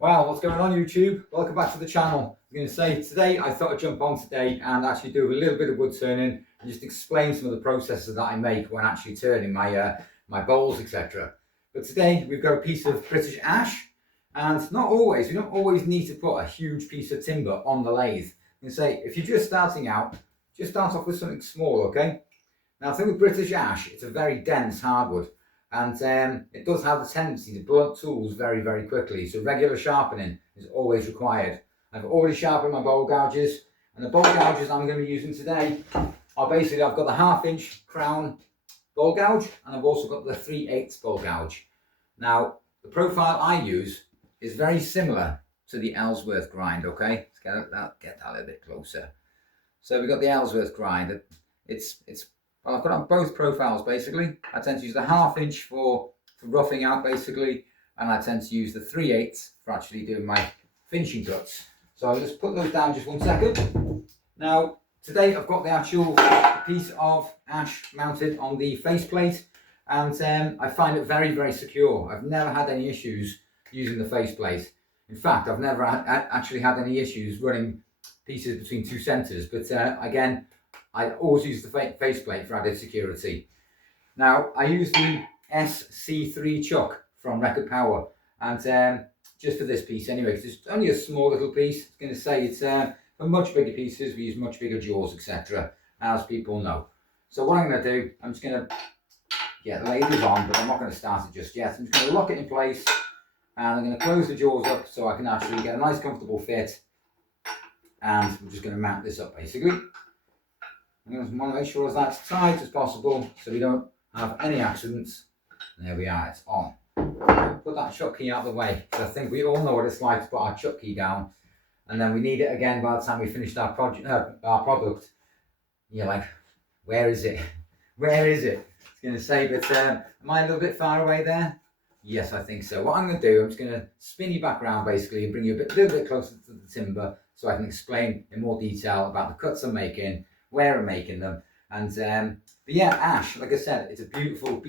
Wow, what's going on YouTube? Welcome back to the channel. I'm going to say today I thought I'd jump on today and actually do a little bit of wood turning and just explain some of the processes that I make when actually turning my bowls, etc. But today we've got a piece of British ash, and we don't always need to put a huge piece of timber on the lathe. I'm going to say if you're just starting out, just start off with something small, okay? Now the thing with British ash, it's a very dense hardwood. And it does have the tendency to blunt tools very, very quickly. So regular sharpening is always required. I've already sharpened my bowl gouges, and the bowl gouges I'm going to be using today are basically, I've got the 1/2 inch crown bowl gouge, and I've also got the 3/8 bowl gouge. Now, the profile I use is very similar to the Ellsworth grind, okay? Let's get that a little bit closer. So we've got the Ellsworth grind. Well, I've got on both profiles basically. I tend to use the 1/2 inch for roughing out basically, and I tend to use the 3/8 for actually doing my finishing cuts. So I'll just put those down just 1 second. Now, today I've got the actual piece of ash mounted on the faceplate, and I find it very, very secure. I've never had any issues using the faceplate. In fact, I've never actually had any issues running pieces between two centres, but again, I always use the faceplate for added security. Now, I use the SC3 chuck from Record Power, and just for this piece anyway, because it's only a small little piece. I was going to say it's for much bigger pieces, we use much bigger jaws, etc., as people know. So what I'm going to do, I'm just going to get the lathe on, but I'm not going to start it just yet. I'm just going to lock it in place, and I'm going to close the jaws up so I can actually get a nice comfortable fit, and we're just going to mount this up basically. I want to make sure it's as tight as possible so we don't have any accidents. And there we are, it's on. Put that chuck key out of the way, because I think we all know what it's like to put our chuck key down, and then we need it again by the time we finished our product. You're like, where is it? Where is it? It's going to say, but am I a little bit far away there? Yes, I think so. What I'm going to do, I'm just going to spin you back around basically and bring you a little bit closer to the timber so I can explain in more detail about the cuts I'm making, where I'm making them, and but yeah, ash, like I said, it's a beautiful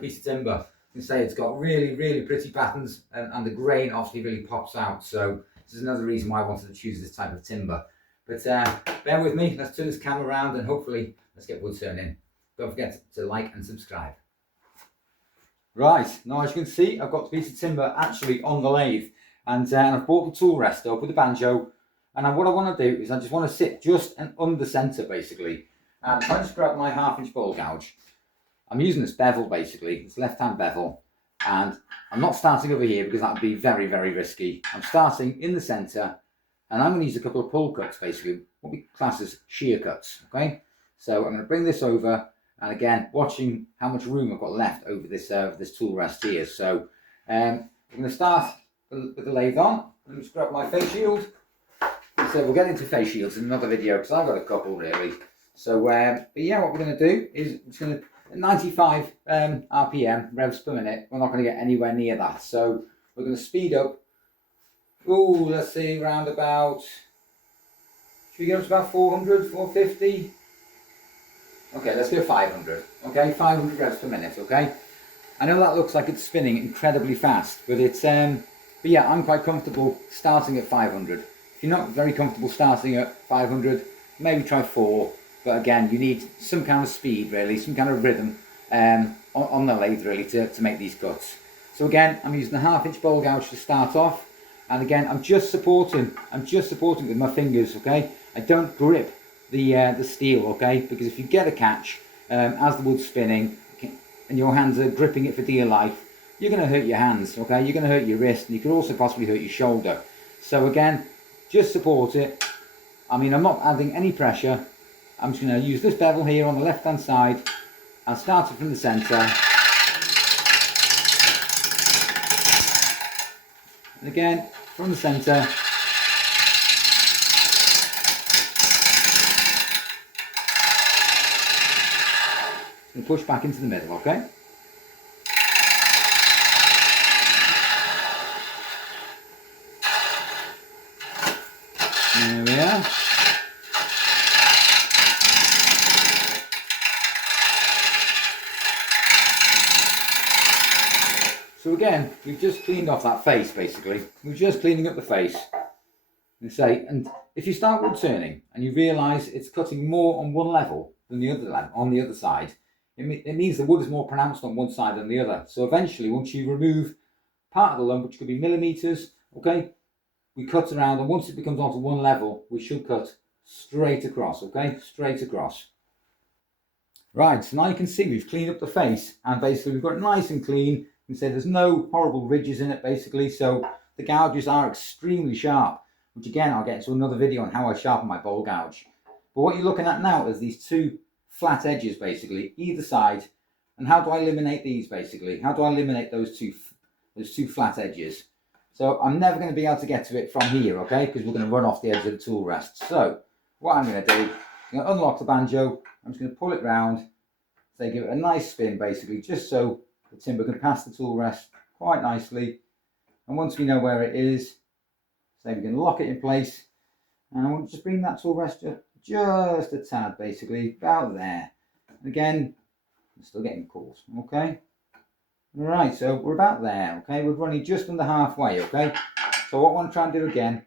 piece of timber. I can say it's got really, really pretty patterns, and the grain obviously really pops out. So this is another reason why I wanted to choose this type of timber. But bear with me, let's turn this camera around and hopefully let's get wood turning. Don't forget to like and subscribe. Right, now as you can see, I've got the piece of timber actually on the lathe, and I've brought the tool rest up with the banjo. And what I want to do is I just want to sit just under centre basically. And if I just grab my 1/2 inch bowl gouge, I'm using this bevel basically, it's left hand bevel, and I'm not starting over here because that would be very, very risky. I'm starting in the centre, and I'm going to use a couple of pull cuts basically, what we class as shear cuts, okay? So I'm going to bring this over, and again, watching how much room I've got left over this tool rest here. So I'm going to start with the lathe on. Let me just grab my face shield. So we'll get into face shields in another video because I've got a couple really. So but yeah, what we're going to do is it's going to at 95 RPM revs per minute. We're not going to get anywhere near that. So we're going to speed up. Oh, let's see, around about. Should we go to about 400, 450? Okay, let's go 500. Okay, 500 revs per minute. Okay. I know that looks like it's spinning incredibly fast, but it's but yeah, I'm quite comfortable starting at 500. If you're not very comfortable starting at 500, maybe try 4. But again, you need some kind of speed really, some kind of rhythm on the lathe really to make these cuts. So again, I'm using the 1/2 inch bowl gouge to start off. And again, I'm just supporting with my fingers, okay? I don't grip the steel, okay? Because if you get a catch as the wood's spinning and your hands are gripping it for dear life, you're going to hurt your hands, okay? You're going to hurt your wrist, and you could also possibly hurt your shoulder. So again, just support it. I mean, I'm not adding any pressure. I'm just going to use this bevel here on the left hand side and start it from the centre. And again, from the centre. And push back into the middle, okay? There we are. So again, we've just cleaned off that face basically. We're just cleaning up the face. And if you start wood turning and you realise it's cutting more on one level than the other level, on the other side, it means the wood is more pronounced on one side than the other. So eventually, once you remove part of the lump, which could be millimetres, okay, we cut around, and once it becomes onto one level, we should cut straight across, okay, straight across. Right, so now you can see we've cleaned up the face, and basically we've got it nice and clean. You can see there's no horrible ridges in it basically, so the gouges are extremely sharp, which again I'll get into another video on how I sharpen my bowl gouge. But what you're looking at now is these two flat edges basically, either side. And how do I eliminate these basically? How do I eliminate those two flat edges? So I'm never going to be able to get to it from here, okay? Because we're going to run off the edge of the tool rest. So what I'm going to do, I'm going to unlock the banjo. I'm just going to pull it round. So give it a nice spin basically, just so the timber can pass the tool rest quite nicely. And once we know where it is, so we can lock it in place. And I want to just bring that tool rest just a tad basically, about there. Again, I'm still getting calls, okay? Right, so we're about there, okay? We're running just under halfway, okay? So what I want to try and do again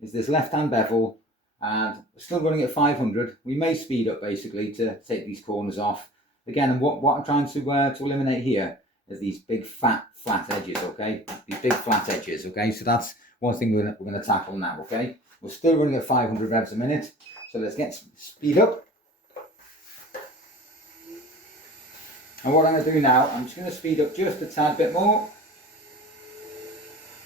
is this left-hand bevel, and we're still running at 500. We may speed up basically to take these corners off. Again, and what I'm trying to eliminate here is these big fat flat edges, okay? These big flat edges, okay? So that's one thing we're going to tackle now, okay? We're still running at 500 revs a minute, so let's get speed up. And what I'm going to do now, I'm just going to speed up just a tad bit more.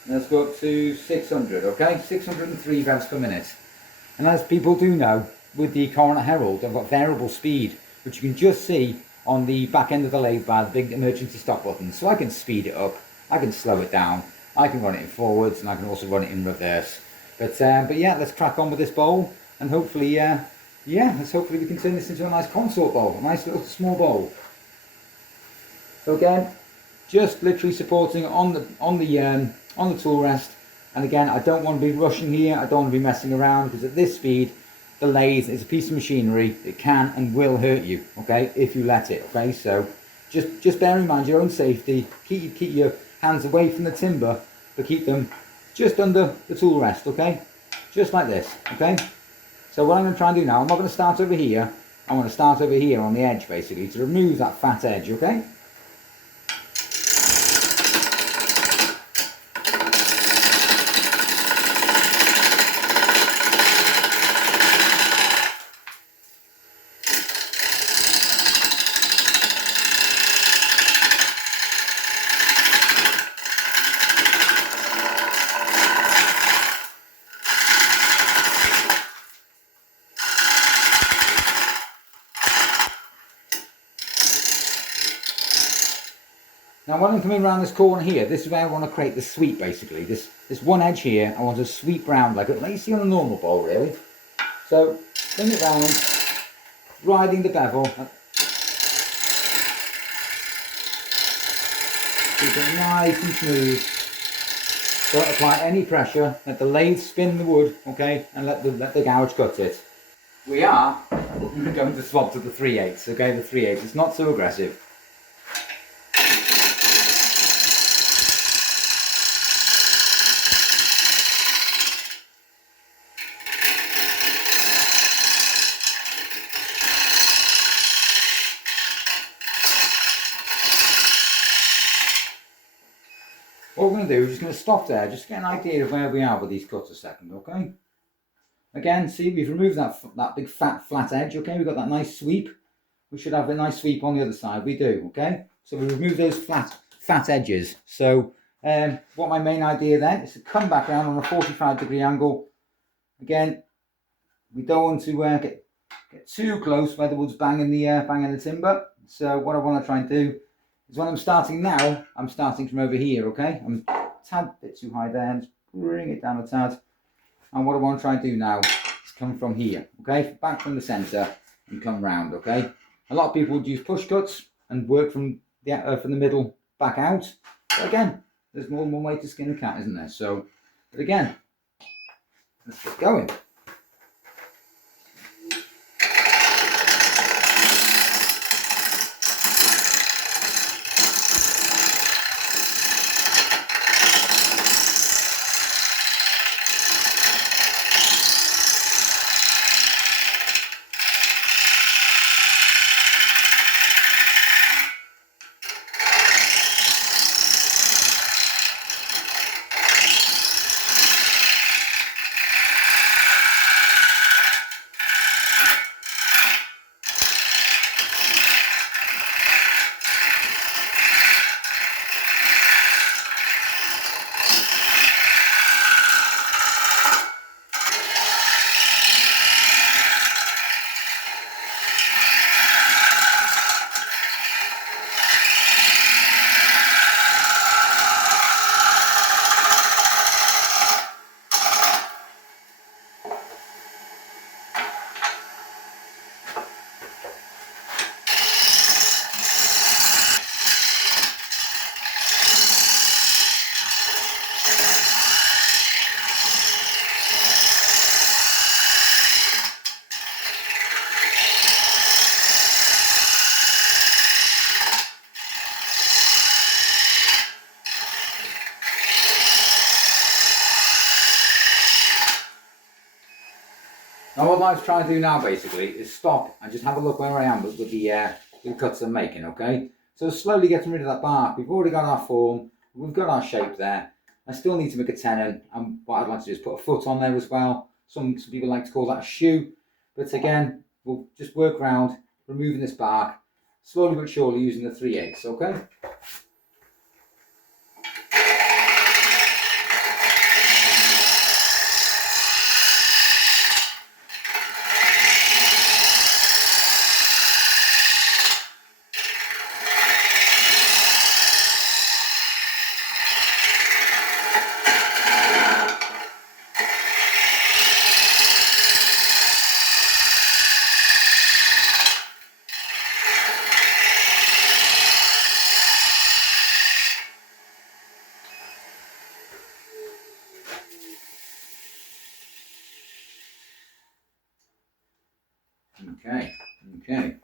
Let's go up to 600, okay? 603 revs per minute. And as people do know, with the Coronet Herald, I've got variable speed, which you can just see on the back end of the lathe bar, the big emergency stop button. So I can speed it up, I can slow it down, I can run it in forwards, and I can also run it in reverse. But yeah, let's crack on with this bowl, and hopefully, hopefully we can turn this into a nice consort bowl, a nice little small bowl. So again, just literally supporting on the tool rest. And again, I don't want to be rushing here. I don't want to be messing around, because at this speed, the lathe is a piece of machinery. It can and will hurt you, okay, if you let it. Okay, so just bear in mind your own safety. Keep your hands away from the timber, but keep them just under the tool rest. Okay, just like this. Okay. So what I'm going to try and do now, I'm not going to start over here. I want to start over here on the edge, basically, to remove that fat edge. Okay. Now when I'm coming around this corner here, this is where I want to create the sweep basically. This one edge here, I want to sweep round like you see on a normal bowl really. So bring it round, riding the bevel. Keep it nice and smooth. Don't apply any pressure. Let the lathe spin the wood, okay, and let the gouge cut it. We are going to swap to the 3/8, okay, the 3/8. It's not so aggressive. What we're going to do is just going to stop there, just get an idea of where we are with these cuts a second, okay? Again, see, we've removed that big fat flat edge, okay? We've got that nice sweep. We should have a nice sweep on the other side. We do, okay? So we remove those fat edges. So what my main idea then is to come back around on a 45-degree angle. Again, we don't want to get too close where the wood's banging the timber. So what I want to try and do is when I'm starting now, I'm starting from over here, okay? I'm a tad bit too high there, just bring it down a tad. And what I want to try and do now is come from here, okay? Back from the centre and come round, okay? A lot of people would use push cuts and work from the middle back out. But again, there's more than one way to skin a cat, isn't there? So, but again, let's get going. Now what I'd like to try and do now basically is stop and just have a look where I am with the cuts I'm making, okay? So slowly getting rid of that bark. We've already got our form, we've got our shape there. I still need to make a tenon, and what I'd like to do is put a foot on there as well. Some people like to call that a shoe, but again, we'll just work around removing this bark, slowly but surely using the 3/8, okay? Okay, okay.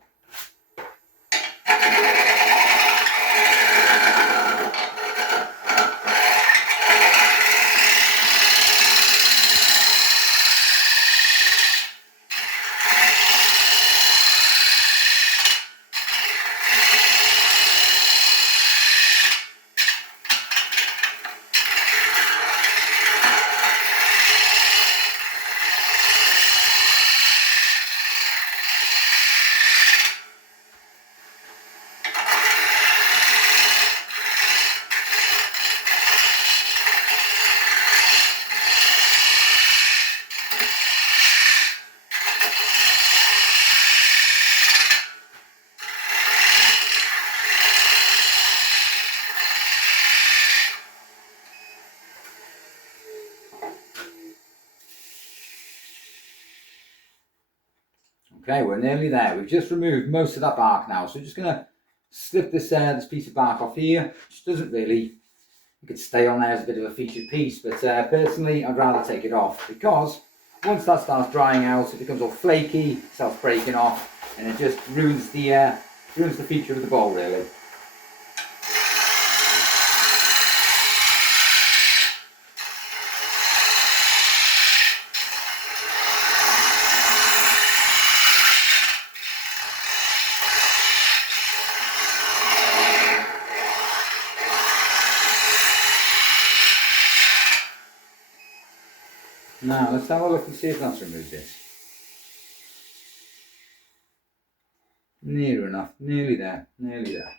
Okay, we're nearly there. We've just removed most of that bark now, so we're just going to slip this this piece of bark off here, which doesn't really, it could stay on there as a bit of a featured piece, but personally I'd rather take it off, because once that starts drying out it becomes all flaky, starts breaking off, and it just ruins the feature of the bowl really. Now let's have a look and see if that's removed it. Near enough, nearly there, nearly there.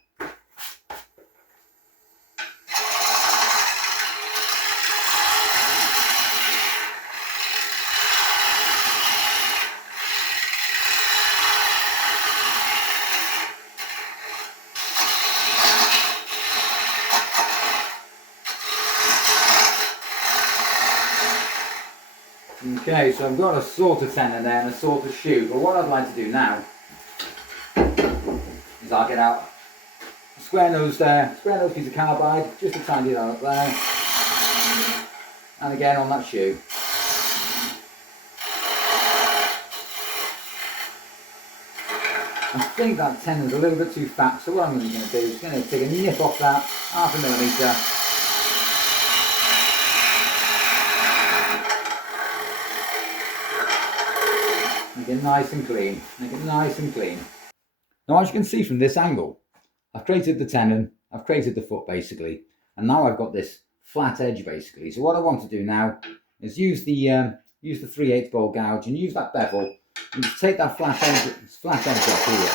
Okay, so I've got a sort of tenon there and a sort of shoe, but what I'd like to do now is I'll get out a square nose piece of carbide, just to tidy that up there, and again on that shoe. I think that tenon's a little bit too fat, so what I'm going to do is going to take a nip off that, 1/2 millimetre. Make it nice and clean, make it nice and clean. Now as you can see from this angle, I've created the tenon, I've created the foot basically, and now I've got this flat edge basically. So what I want to do now is use the 3/8 bowl gouge and use that bevel and just take that flat edge off here.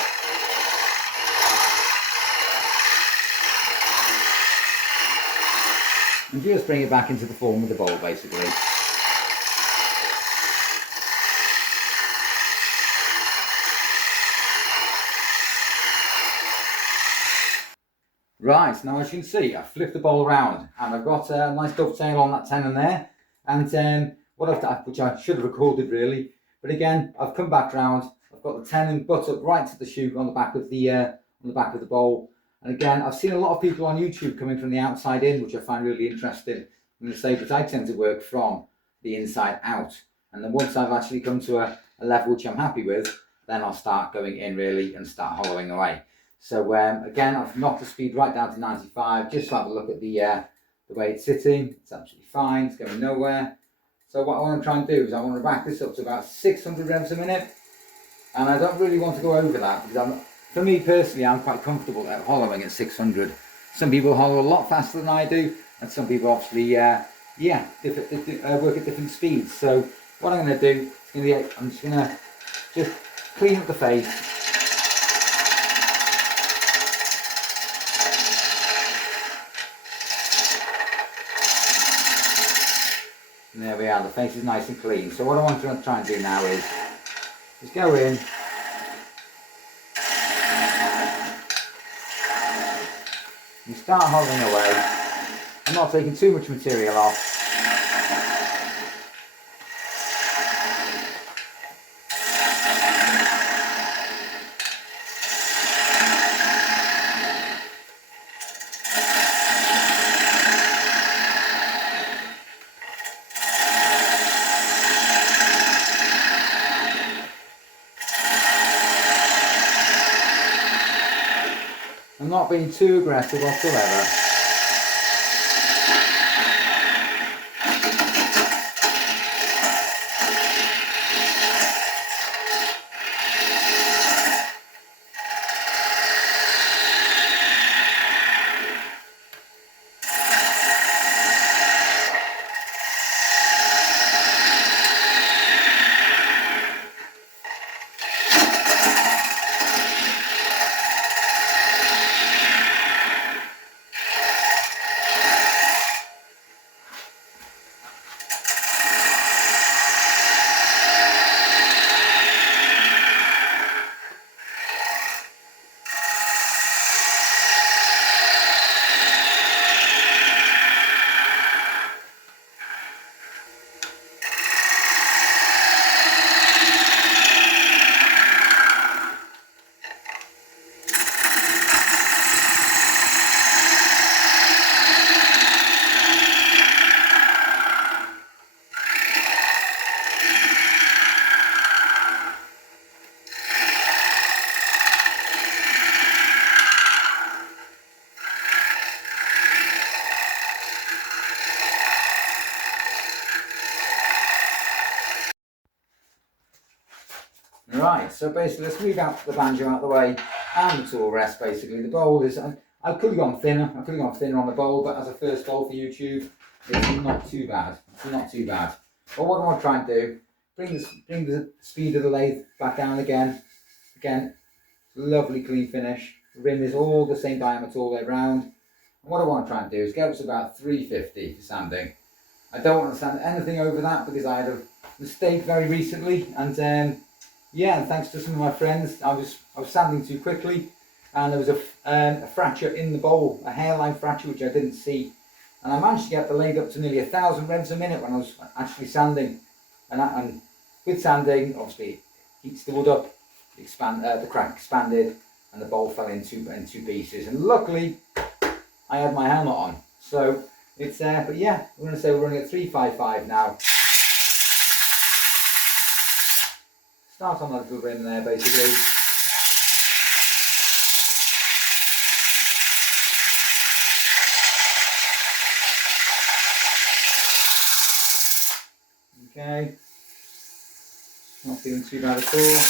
And just bring it back into the form of the bowl basically. Right, now as you can see, I've flipped the bowl around and I've got a nice dovetail on that tenon there. And what I've done, which I should have recorded really, but again, I've come back round. I've got the tenon butt up right to the shoe on the back of the bowl. And again, I've seen a lot of people on YouTube coming from the outside in, which I find really interesting. I'm going to say, but I tend to work from the inside out. And then once I've actually come to a level which I'm happy with, then I'll start going in really and start hollowing away. So again, I've knocked the speed right down to 95, just to have a look at the way it's sitting. It's absolutely fine, it's going nowhere. So what I want to try and do is I want to rack this up to about 600 revs a minute, and I don't really want to go over that because for me personally, I'm quite comfortable at hollowing at 600. Some people hollow a lot faster than I do, and some people obviously, work at different speeds. So what I'm going to do is I'm just going to clean up the face. And there we are, the face is nice and clean. So what I want to try and do now is just go in, and start hollowing away. I'm not taking too much material off. I'm not being too aggressive whatsoever. Right, so basically let's move out the banjo out of the way and the tool rest. Basically the bowl is, I could have gone thinner, on the bowl, but as a first bowl for YouTube, it's not too bad, But what I want to try and do, bring the speed of the lathe back down again, lovely clean finish, the rim is all the same diameter all the way around, and what I want to try and do is get up to about 350 for sanding. I don't want to sand anything over that because I had a mistake very recently, and yeah, and thanks to some of my friends, I was sanding too quickly, and there was a fracture in the bowl, a hairline fracture which I didn't see, and I managed to get the lathe up to nearly 1,000 revs a minute when I was actually sanding, and with sanding, obviously, it heats the wood up, the crack expanded, and the bowl fell in two pieces, and luckily, I had my helmet on, so it's but yeah, we're going to say we're running at 355 now. Start on that little rim there, basically. Okay, not feeling too bad at all.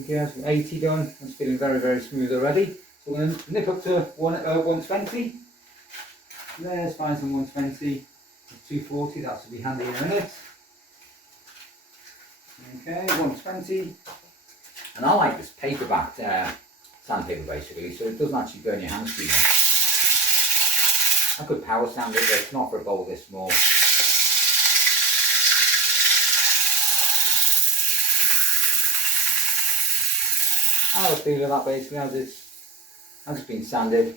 Okay, that's 80 done. That's feeling very, very smooth already. So we're going to nip up to 120. Let's find some 120. 240, that should be handy in a minute. Okay, 120. And I like this paperback sandpaper basically, so it doesn't actually burn your hands too much. I could power sand it, but it's not for a bowl this small. How I feel of that basically as it's been sanded.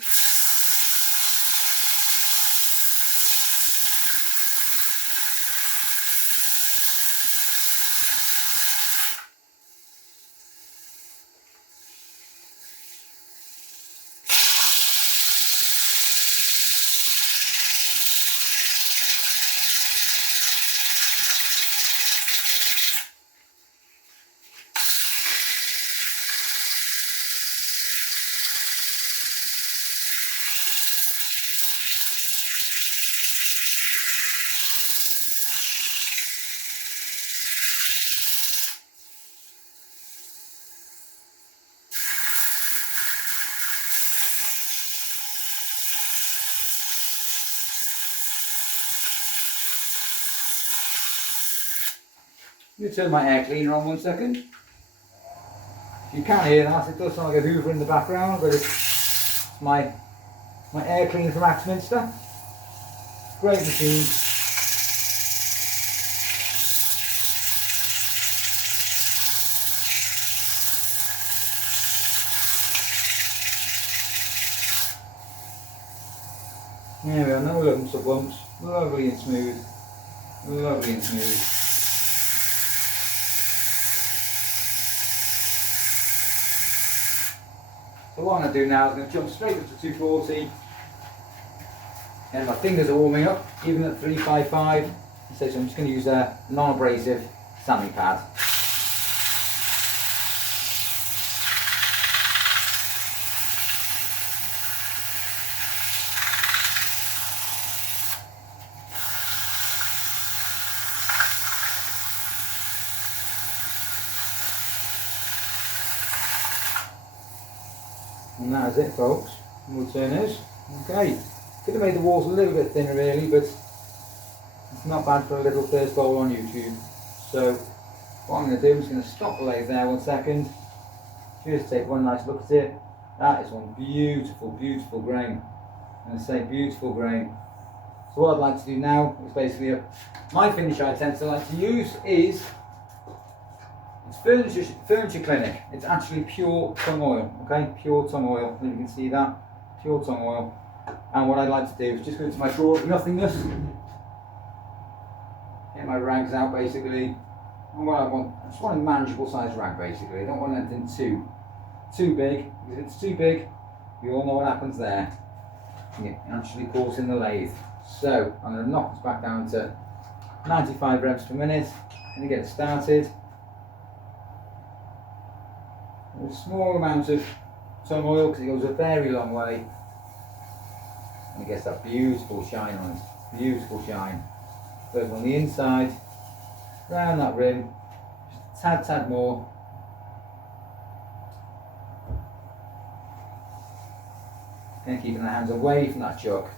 I'm going to turn my air cleaner on 1 second. You can hear that, it does sound like a hoover in the background, but it's my air cleaner from Axminster. Great machine. There we are, no lumps or bumps. Lovely and smooth. Lovely and smooth. So what I'm going to do now is I'm going to jump straight up to 240, and my fingers are warming up, even at 355. So I'm just going to use a non-abrasive sanding pad. And that is it, folks. Woodturners. Okay. Could have made the walls a little bit thinner really, but it's not bad for a little first bowl on YouTube. So what I'm going to do is going to stop the lathe there 1 second. Just take one nice look at it. That is one beautiful, beautiful grain. I'm going to say beautiful grain. So what I'd like to do now is basically my finish I tend to like to use is furniture clinic. It's actually pure tung oil, okay? Pure tung oil. You can see that. Pure tung oil. And what I'd like to do is just go into my drawer of nothingness. Get my rags out basically. And what I want, I just want a manageable size rag basically. I don't want anything too big. Because if it's too big, we all know what happens there. It actually caught in the lathe. So I'm going to knock this back down to 95 revs per minute and get it started. A small amount of tung oil because it goes a very long way, and it gets that beautiful shine on it. Beautiful shine. Both on the inside, around that rim, just a tad more. Again, keeping the hands away from that chuck.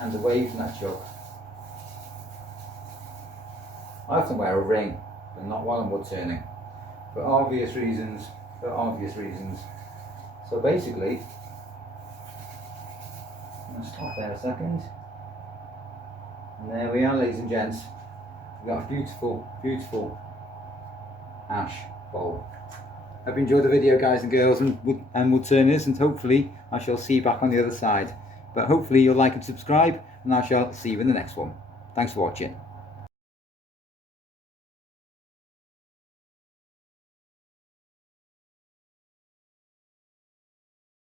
Hands away from that chuck. I often wear a ring, but not while I'm wood turning. For obvious reasons. So basically, I'm going to stop there a second. And there we are, ladies and gents. We've got a beautiful, beautiful ash bowl. Hope you enjoyed the video, guys and girls and wood turners, and hopefully I shall see you back on the other side. But hopefully you'll like and subscribe, and I shall see you in the next one. Thanks for watching.